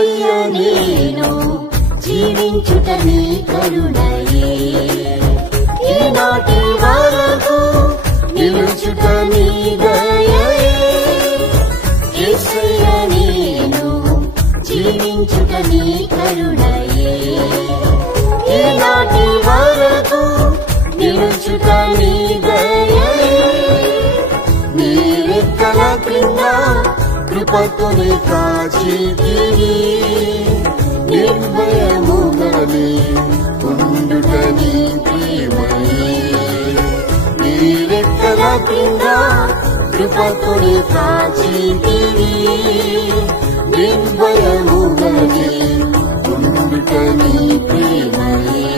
యేసయ్య నేను జీవించుట నీ కరుణయే, ఈనాటి వరకు నిలుచుట నీ దయయే. యేసయ్య నేను జీవించుట నీ కరుణయే, ఈనాటి వరకు నిలుచుట నీ దయయే. నీ రెక్కల క్రింద కృపతోనే కాచితివి, నిర్భయముగానే ఉండుట నీ ప్రేమయే. నీ రెక్కల క్రింద కృపతోనే కాచితివి, నిర్భయముగానే ఉండుట నీ ప్రేమయే.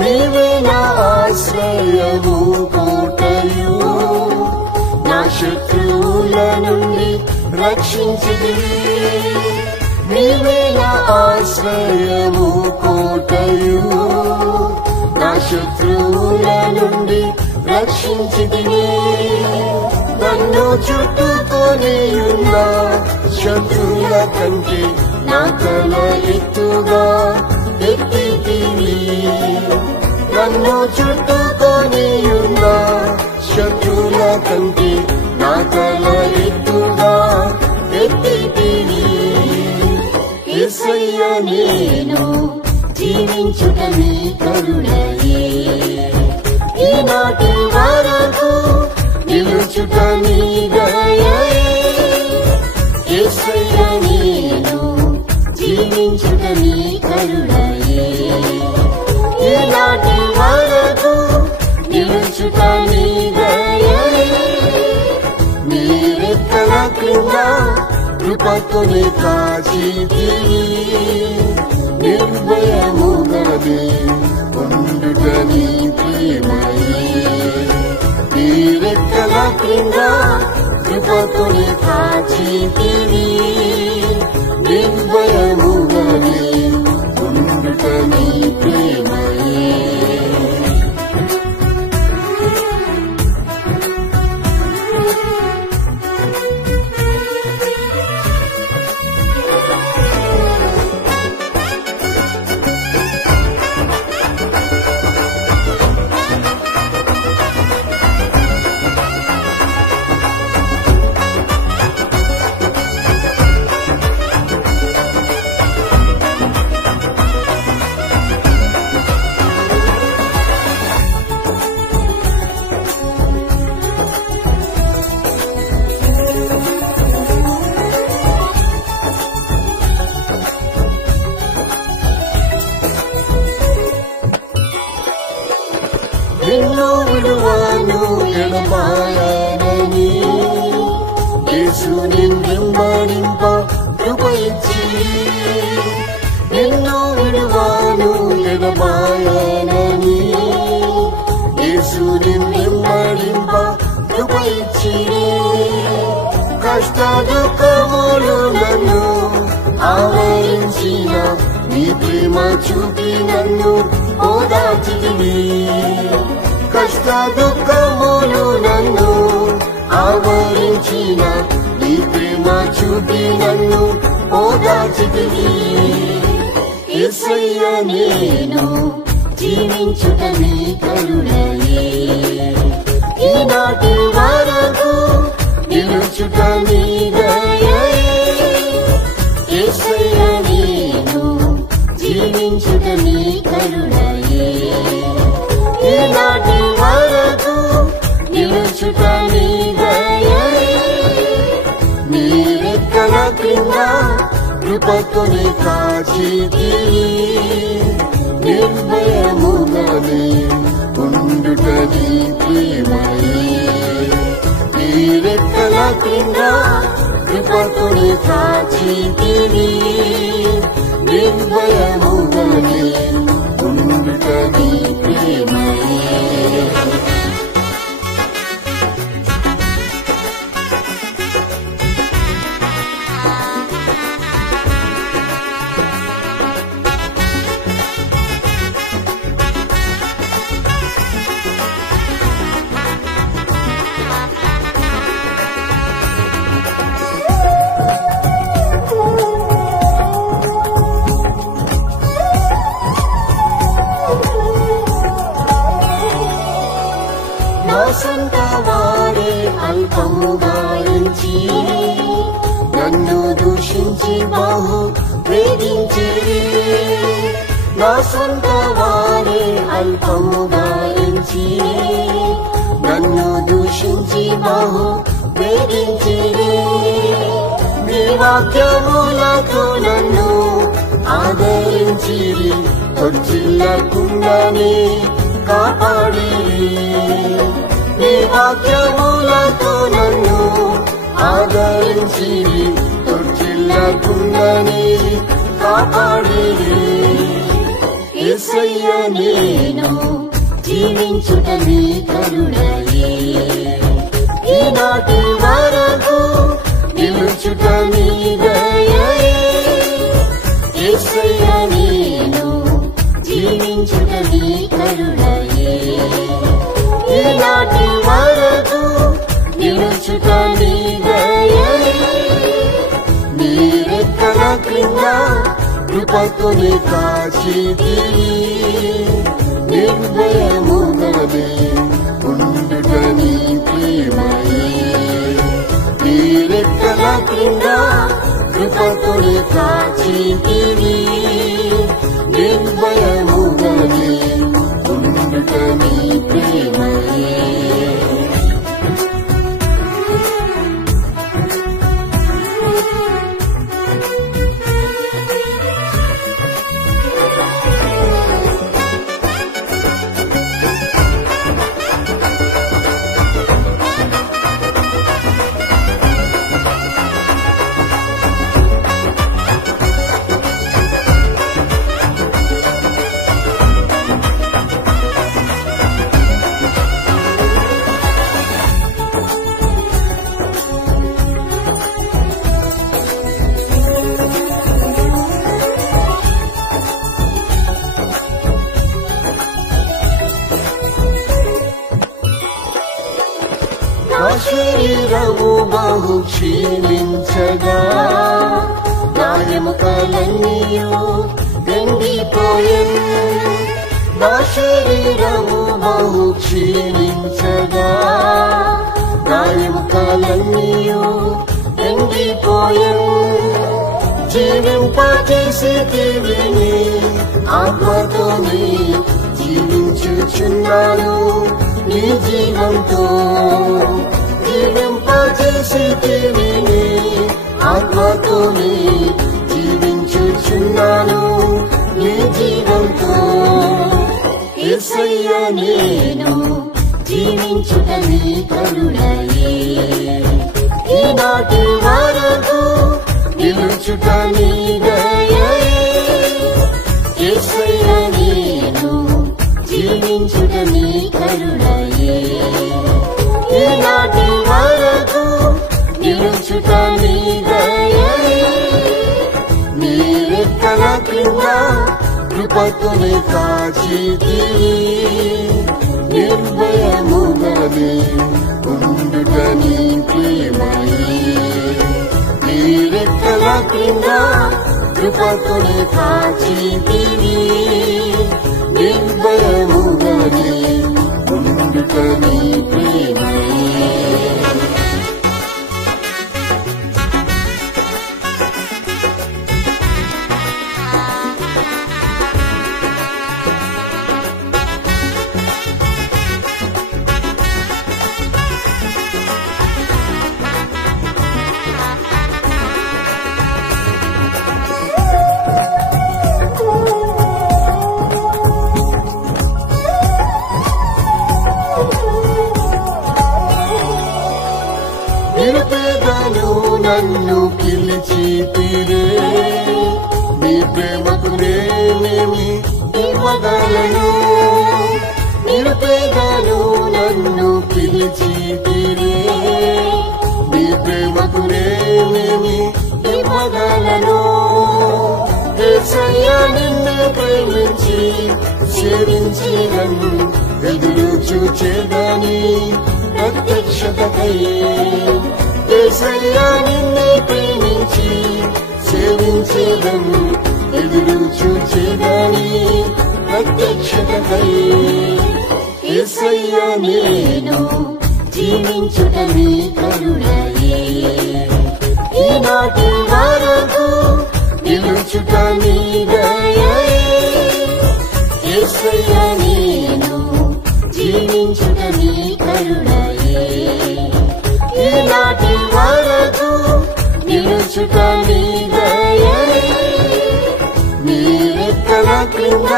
నీవే నా ఆశ్రయము కోటయు, నా శత్రువుల నుండి రక్షించితివి. నీవే నా ఆశ్రయము కోటయు, నా శత్రువుల నుండి రక్షించితివి. నన్ను చుట్టుకొని ఉన్న శత్రువుల కంటే నా తల ఎత్తుగా ఎత్తితివి. నన్ను చుట్టుకొని ఉన్న శత్రువుల కంటే నా తల ఎత్తుగా ఎత్తితివి. యేసయ్య నేను జీవించుట నీ కరుణయే, ఈనాటి వరకు నిలుచుట నీ దయయే. యేసయ్య నేను జీవించుట నీ కరుణయే, ఈనాటి వరకు నిలుచుట నీ దయయే. నీ రెక్కల క్రింద కృపతోనే కాచితివి, నిర్భయముగానే ఉండుట నీ ప్రేమయే. నీ రెక్కల క్రింద కృపతోనే కాచితివి, నిర్భయముగానే ఉండుట నీ ప్రేమయే. నిన్ను విడువను ఎడబాయనని యేసు నిన్ను వెంబడింప కృప ఇచ్చి. నిన్ను విడువను ఎడబాయనని యేసు నిన్ను వెంబడింప కృప ఇచ్చి. కష్ట దుఃఖములు నన్ను ఆవరించిన నీ ప్రేమ చూపి నన్ను ఓదార్చితివి. కష్ట దుఃఖములు నన్ను ఆవరించిన నీ ప్రేమ చూపి నన్ను ఓదార్చితివి. యేసయ్య నేను జీవించుట నీ కరుణయే, ఈనాటి వరకు నిలుచుట నీ దయయే. యేసయ్య నేను జీవించుట నీ కరుణయే, ఈనాటి వరకు నిలుచుట నీ దయయే. నీ రెక్కల క్రింద కృపతోనే కాచితివి, నిర్భయముగానే ఉండుట నీ ప్రేమయే. నీ రెక్కల క్రింద కృపతోనే కాచితివి నిర్భయముగానే ఉండుట నీ ప్రేమయే సొంత వారే అల్పముగా ఎంచి నన్ను దూషించి బాహు వేధించిరి నా సొంత వారే అల్పముగా ఎంచి నన్ను దూషించి బాహు వేధించిరి నీ వాక్యములతో నన్ను ఆదరించిరి తొట్టిల్లకుండానే కాపాడిరి నీ వాక్యములతో నన్ను ఆదరించి తొట్టిల్లకుండానే కాపాడిరి యేసయ్య నేను జీవించుట నీ కరుణయే ఈనాటి వరకు నిలుచుట నీ దయయే యేసయ్య నేను జీవించుట నీ కరుణయే ఈనాటి వరకు నిలుచుట నీ దయయే నీ రెక్కల క్రింద కృపతోనే కాచితివి నిర్భయముగానే ఉండుట నీ ప్రేమయే నీ రెక్కల క్రింద కృపతోనే కాచితివి నిర్భయముగానే ఉండుట నీ ప్రేమయే నా శరీరము బహు క్షీణించగా నా ఎముకలన్నీయు ఎండిపోయెను నా శరీరము బహు క్షీణించగా నా ఎముకలన్నీయు ఎండిపోయెను జీవింపజేసితివి నీ ఆత్మతోనే జీవించుచున్నాను నీ జీవంతో జీవింపజేసితివి నీ ఆత్మతోనే జీవించుచున్నాను నీ జీవంతో యేసయ్య నేను జీవించుట నీ కరుణయే ఈనాటి వరకు నిలుచుట నీ దయయే యేసయ్య నేను జీవించుట నీ కరుణయే ఈనాటి వరకు నిలుచుట నీ దయయే నీ రెక్కల క్రింద కృపతోనే కాచితివి నిర్భయముగానే ఉండుట నీ ప్రేమయే నీ రెక్కల క్రింద కృపతోనే కాచితివి నిర్భయముగానే ఉండుట నీ ప్రేమయే నన్ను పిలిచితిరే నీ ప్రేమకు నేనేమి ఇవ్వగలను నిరుపేదను నన్ను పిలిచితిరే నీ ప్రేమకు నేనేమి ఇవ్వగలను యేసయ్యా నిన్ను ప్రేమించి సేవించి నన్ను ఎదురు చూచేదాని ప్రత్యక్షతకై యేసయ్యా నిన్ను ప్రేమించి సేవించేదను ఎదురు చూచేదాని ప్రత్యక్షతకై యేసయ్యా నేను జీవించుట నీ కరుణయే ఈనాటి వరకు నిలుచుట నీ దయయే యేసయ్యా నేను జీవించుట నీ కరుణయే ఈనాటి వరకు నిలుచుట నీ దయయే నీ రెక్కల క్రింద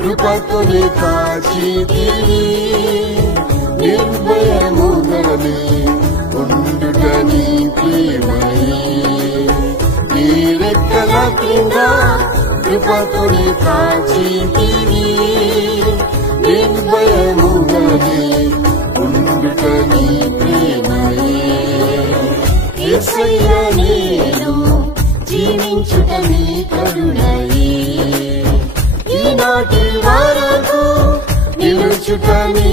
కృపతోనే కాచితివి నిర్భయముగానే ఉండుట నీ ప్రేమయే నీ రెక్కల క్రింద కృపతోనే కాచితివి నిర్భయముగానే ఉండుట నీ ప్రేమయే యేసయ్యా నేను జీవించుట నీ కరుణయే ఈనాటి వరకు నిలుచుట నీ